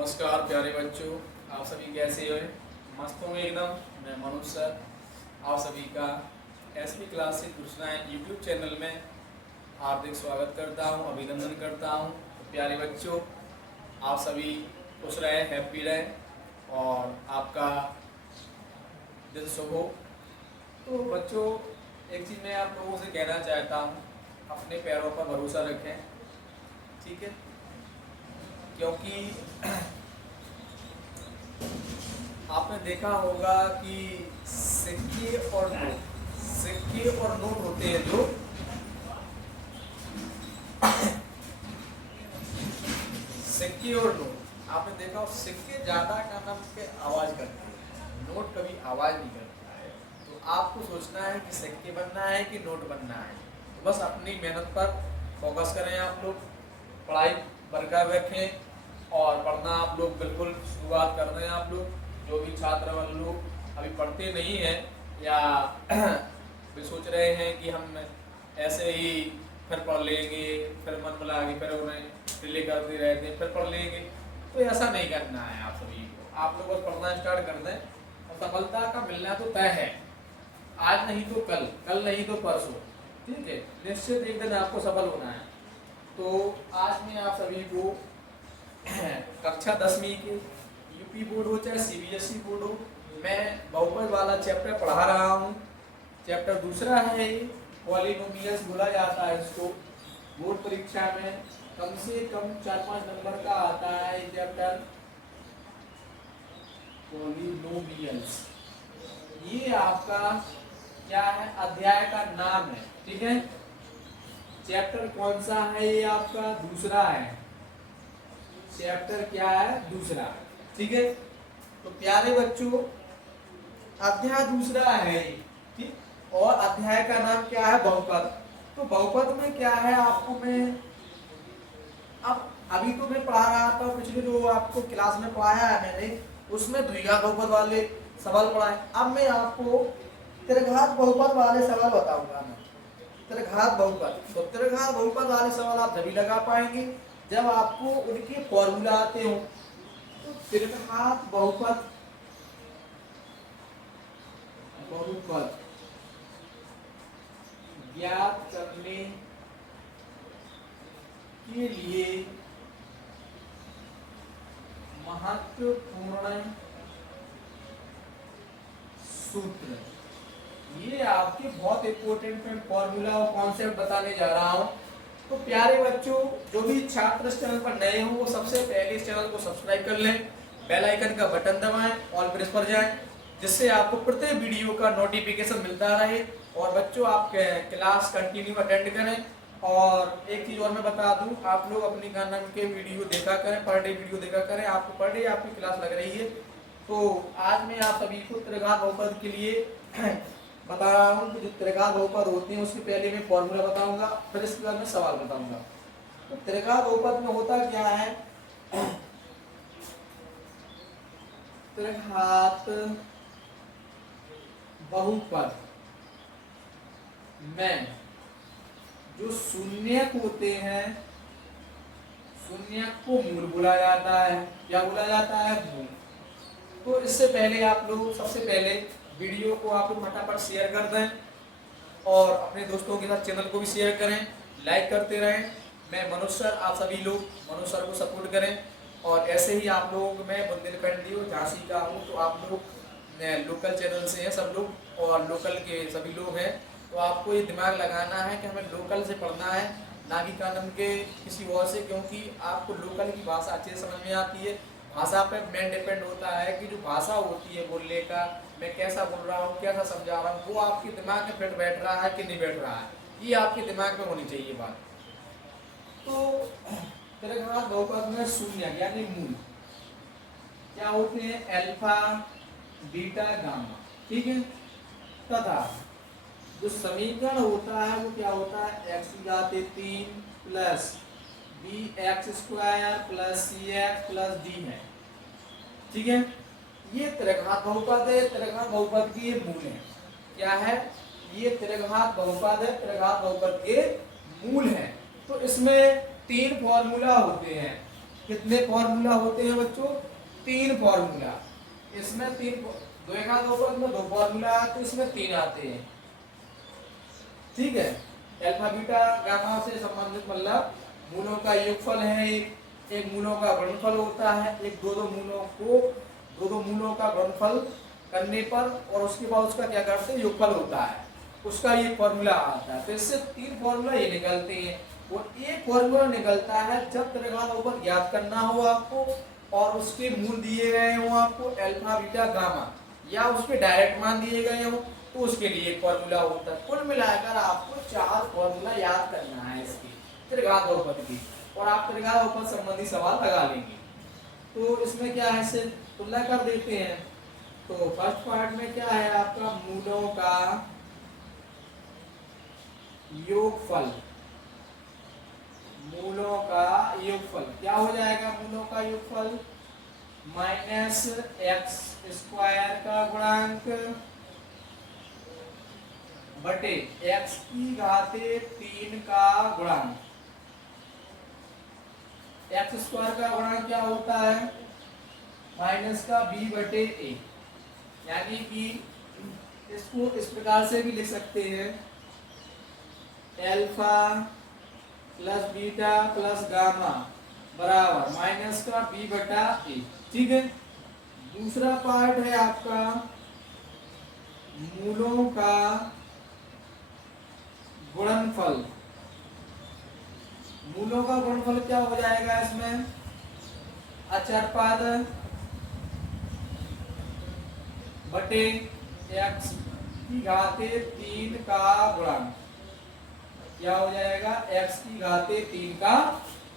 नमस्कार प्यारे बच्चों, आप सभी कैसे हो? मस्त होंगे एकदम। मैं मनोज सर आप सभी का एसपी क्लासेस दूसराएं यूट्यूब चैनल में हार्दिक स्वागत करता हूं, अभिनंदन करता हूं। तो प्यारे बच्चों, आप सभी खुश रहें, हैप्पी रहें और आपका दिन शुभ हो। तो बच्चों, एक चीज़ मैं आप लोगों से कहना चाहता हूं, अपने पैरों पर भरोसा रखें, ठीक है? क्योंकि आपने देखा होगा कि सिक्के और नोट होते हैं जो सिक्के और नोट आपने देखा हो, सिक्के ज्यादा का नाम के आवाज करते हैं, नोट कभी आवाज नहीं करता है। तो आपको सोचना है कि सिक्के बनना है कि नोट बनना है। तो बस अपनी मेहनत पर फोकस करें, आप लोग पढ़ाई बरकरार रखें और पढ़ना आप लोग बिल्कुल शुरुआत कर दें। आप लोग जो भी छात्र लोग अभी पढ़ते नहीं हैं या भी सोच रहे हैं कि हम ऐसे ही फिर पढ़ लेंगे, फिर मन मिला के फिर उन्हें डिले करते रहते हैं, फिर पढ़ लेंगे, तो ऐसा नहीं करना है। आप सभी को आप लोग बस पढ़ना स्टार्ट कर दें और सफलता का मिलना तो तय है, आज नहीं तो कल, कल नहीं तो परसों, ठीक है? निश्चित एक दिन आपको सफल होना है। तो आज मैं आप सभी को कक्षा 10वीं के यूपी बोर्ड हो चाहे सीबीएसई बोर्ड हो, मैं बहुपद वाला चैप्टर पढ़ा रहा हूँ। चैप्टर दूसरा है, पॉलिनोमियल्स बोला जाता है इसको। बोर्ड परीक्षा में कम से कम 4-5 नंबर का आता है चैप्टर पॉलिनोमियल्स। ये आपका क्या है, अध्याय का नाम है, ठीक है? चैप्टर कौन सा है? ये आपका दूसरा है। चैप्टर क्या है? दूसरा, ठीक है? तो प्यारे बच्चों, अध्याय दूसरा है, ठीक? और अध्याय का नाम क्या है? बहुपद। तो बहुपद में क्या है, आपको मैं अब अभी तो मैं पढ़ा रहा था, पिछले जो आपको क्लास में पढ़ाया है मैंने, उसमें द्विघात बहुपद वाले सवाल पढ़ाए। अब मैं आपको त्रिघात बहुपद वाले सवाल बताऊंगा। मैं त्रिघात बहुपद, तो त्रिघात बहुपद वाले सवाल आप जब लगा पाएंगे जब आपको उनके फॉर्मूला आते हो। तो त्रिघात बहुपद ज्ञात करने के लिए महत्वपूर्ण सूत्र, ये आपके बहुत इंपॉर्टेंट में फॉर्मूला और कॉन्सेप्ट बताने जा रहा हूं। तो प्यारे बच्चों, जो भी छात्र इस चैनल पर नए हो वो सबसे पहले इस चैनल को सब्सक्राइब कर लें, बेल आइकन का बटन दबाएं, ऑल प्रेस पर जाएं, जिससे आपको प्रत्येक वीडियो का नोटिफिकेशन मिलता रहे। और बच्चों, आप क्लास कंटिन्यू अटेंड करें। और एक चीज और मैं बता दूं, आप लोग अपनी नाम के वीडियो देखा करें, पर डे वीडियो देखा करें, आपको पर डे आपकी क्लास लग रही है। तो आज मैं आप सभी को त्रिघात बहुपद के लिए बता रहा हूँ कि जो त्रिघात बहुपद होते हैं उसके पहले मैं फॉर्मूला बताऊंगा, फिर इसके बाद मैं सवाल बताऊंगा। तो त्रिघात बहुपद में होता क्या है, त्रिघात बहुपद में जो शून्यक होते हैं, शून्यक को मूल बोला जाता है। क्या बोला जाता है? मूल। तो इससे पहले आप लोग सबसे पहले वीडियो को आप लोग फटाफट शेयर कर दें और अपने दोस्तों के साथ चैनल को भी शेयर करें, लाइक करते रहें। मैं मनोज सर, आप सभी लोग मनोज सर को सपोर्ट करें। और ऐसे ही आप लोग, मैं बुंदेलखंडी हूँ, झांसी का हूँ, तो आप लोग लोकल चैनल से हैं सब लोग और लोकल के सभी लोग हैं। तो आपको ये दिमाग लगाना है कि हमें लोकल से पढ़ना है, ना कि कानम के किसी और से, क्योंकि आपको लोकल की भाषा अच्छे से समझ में आती है। भाषा पे मेन डिपेंड होता है कि जो भाषा होती है बोलने का, मैं कैसा बोल रहा हूँ, कैसा समझा रहा हूँ, वो आपके दिमाग में फिट बैठ रहा है कि नहीं बैठ रहा है, ये आपके दिमाग में होनी चाहिए बात। तो त्रिघात बहुपद में शून्य यानी मूल क्या होते हैं? अल्फा, बीटा, गामा, ठीक है? तथा जो समीकरण होता है वो क्या होता है? एक्स की घात 3 plus b x square plus c x plus d है, ठीक है? ये त्रिघात बहुपद है, त्रिघात बहुपद के मूल है। क्या है? ये त्रिघात बहुपद है, त्रिघात बहुपद के मूल है। तो इसमें 3 फॉर्मूला होते हैं, कितने फॉर्मूला होते हैं बच्चों? 3 फॉर्मूला। इसमें 3, 2 एक दो पद में 2 फॉर्मूला तो इसमें 3 आते हैं। ठीक है, अल्फा बीटा गामा से संबंधित मतलब मूलों का योगफल है, एक मूलों का गुणनफल होता है, एक दो दो मूलों का गुणनफल करने पर और उसके बाद उसका क्या करते हैं, योगफल होता है, उसका ये फॉर्मूला आता है। तो इससे 3 फॉर्मूला ये निकलते हैं। और एक फॉर्मूला निकलता है जब त्रिघात बहुपद ज्ञात करना हो आपको और उसके मूल दिए गए हो आपको अल्फा बीटा गामा, या उसके डायरेक्ट मान दिए गए हो तो उसके लिए एक फॉर्मूला होता है। कुल मिलाकर आपको 4 फॉर्मूला याद करना है इसके त्रिघात बहुपद की, और आप त्रिघात बहुपद संबंधी सवाल लगा लेंगे। तो इसमें क्या है, इसे तुलना कर देते हैं। तो फर्स्ट पार्ट में क्या है आपका, मूलों का योगफल। मूलों का योगफल क्या हो जाएगा, मूलों का योगफल माइनस एक्स स्क्वायर का गुणांक बटे एक्स की घाते 3 का गुणांक। एक्स स्क्वायर का गुणांक क्या होता है, माइनस का बी बटे ए, यानी कि इसको इस प्रकार से भी लिख सकते हैं, alpha plus beta plus gamma बराबर माइनस का बी बटा ए। ठीक है, दूसरा पार्ट है आपका मूलों का गुणनफल। मूलों का गुणनफल क्या हो जाएगा, इसमें अचर पद बटे एक्स की घाते 3 का गुणांक, क्या हो जाएगा, एक्स की घाते 3 का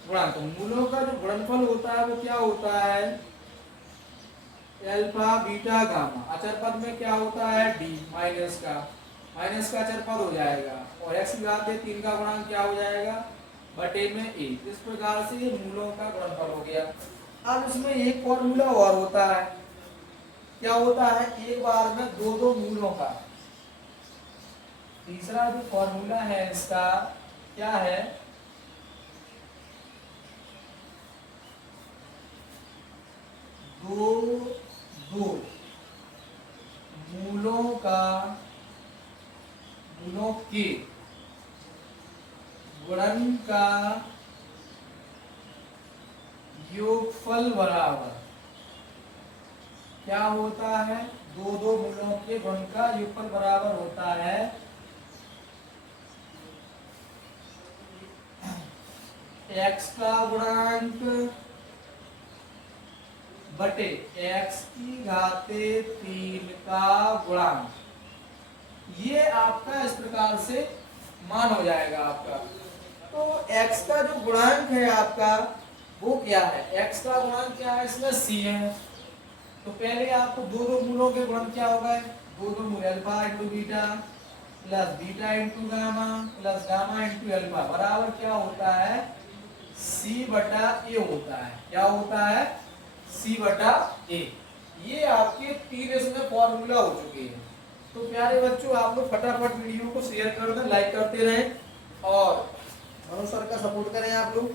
गुणांक। मूलों का जो गुणनफल होता है वो क्या होता है, अल्फा बीटा गामा। अचर पद में क्या होता है, डी माइनस का अचर पद हो जाएगा, और एक्स की घाते 3 का गुणांक क्या हो जाएगा, बटे में ए। इस प्रकार से ये मूलों का गुणनफल हो गया। अब इसमें एक फॉर्मूला और होता है, क्या होता है, एक बार में दो दो मूलों का। तीसरा जो फॉर्मूला है इसका क्या है, दो दो मूलों के गुणन का योगफल बराबर क्या होता है, दो दो मूलों के गुणन का योगफल बराबर होता है एक्स का गुणांक बटे एक्स की घाते 3 का गुणांक। ये आपका इस प्रकार से मान हो जाएगा आपका। तो x का जो गुणांक है आपका वो क्या है, x का गुणांक क्या है, इसमें c है। तो पहले आपको दो दो मूलों के गुणन क्या होगा, दो दो मूल alpha into beta plus beta into gamma plus gamma into alpha बराबर क्या होता है, c बटा a होता है। क्या होता है, c बटा a। ये आपके 3 इसमें फॉर्मूला हो चुके हैं। तो प्यारे बच्चों, आप लोग फटाफट वीडियो को शेयर कर दें, लाइक करते रहें और मनोज सर का सपोर्ट करें आप लोग।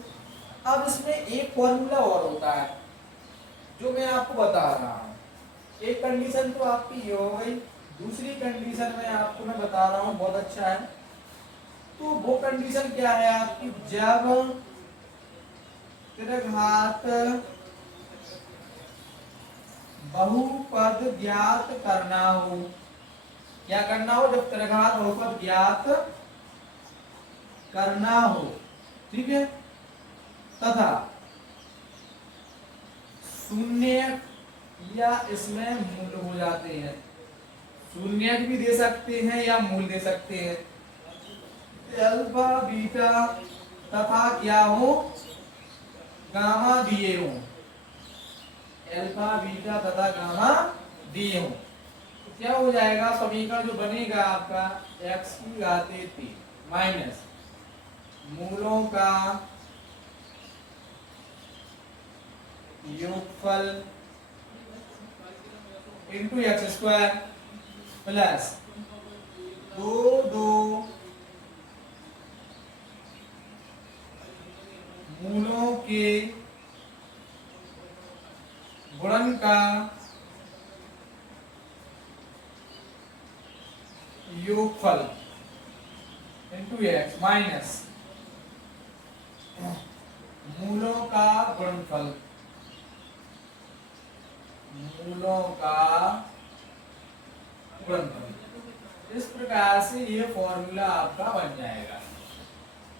अब इसमें एक फॉर्मूला और होता है जो मैं आपको बता रहा हूँ। एक कंडीशन तो आपकी ये हो गई, दूसरी कंडीशन में आपको मैं बता रहा हूँ, बहुत अच्छा है। तो वो कंडीशन क्या है आपकी, जब त्रिघात बहुपद ज्ञात करना हो, क्या करना हो, जब त्रिघात बहुपद ज्ञात करना हो, ठीक है, तथा शून्य या इसमें मूल हो जाते हैं, शून्य भी दे सकते हैं या मूल दे सकते हैं, अल्फा बीटा तथा क्या हो, गामा दिए हो, अल्फा बीटा तथा गामा दिए हो। तो क्या हो जाएगा, समीकरण जो बनेगा आपका x की घाते 3 माइनस मूलों का योगफल इंटू एक्स स्क्वायर प्लस दो दो मूलों के गुणन का योगफल इंटू एक्स माइनस मूलों का गुणनफल, मूलों का गुणनफल। इस प्रकार से ये फॉर्मूला आपका बन जाएगा।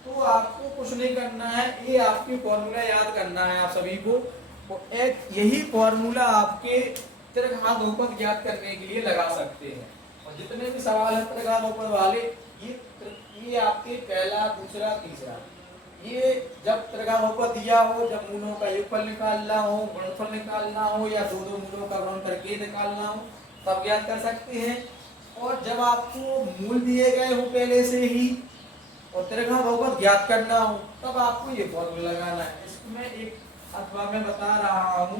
तो आपको कुछ नहीं करना है, ये आपकी फॉर्मूला याद करना है आप सभी को। तो एक यही फॉर्मूला आपके त्रिघात बहुपद ज्ञात करने के लिए लगा सकते हैं। और जितने भी सवाल है त्रिघात बहुपद वाले, ये आपके पहला, दूसरा, तीसरा, ये जब त्रिघात बहुपद दिया हो, जब मूलों का योगफल निकालना हो, गुणनफल निकालना हो, या दो दो मूलों का गुणन करके निकालना हो, तब ज्ञात कर सकते हैं। और जब आपको मूल दिए गए हो पहले से ही और त्रिघात बहुपद ज्ञात करना हो, तब आपको ये फॉर्मूला लगाना है। इसमें एक अथवा मैं बता रहा हूँ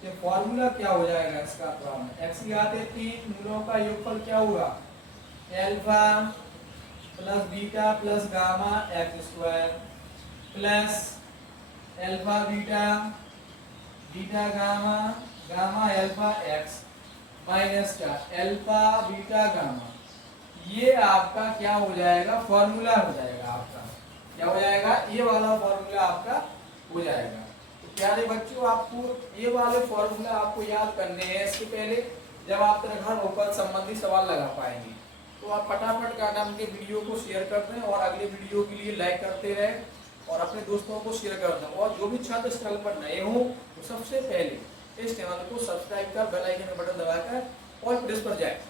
कि फॉर्मूला क्या हो जाएगा इसका। अथवा में एक्स की घात 3 मूलों का योगफल क्या हुआ, alpha plus beta plus gamma x square plus alpha beta beta gamma gamma alpha x minus का एल्फा बीटा गामा। ये आपका क्या हो जाएगा, फॉर्मूला हो जाएगा आपका। क्या हो जाएगा, ये वाला फॉर्मूला आपका हो जाएगा। तो प्यारे बच्चों, आपको ये वाले फॉर्मूला आपको याद करने हैं। इसके पहले जब आप त्रिघात बहुपद संबंधी सवाल लगा पाएंगे, तो आप फटाफट का नाम के वीडियो को शेयर कर दें और अगले वीडियो के लिए लाइक करते रहें और अपने दोस्तों को शेयर कर दें। और जो भी छात्र इस चैनल पर नए हो, तो सबसे पहले इस चैनल को सब्सक्राइब कर बेल आइकन का बटन दबाकर ऑल प्रेस पर जाए।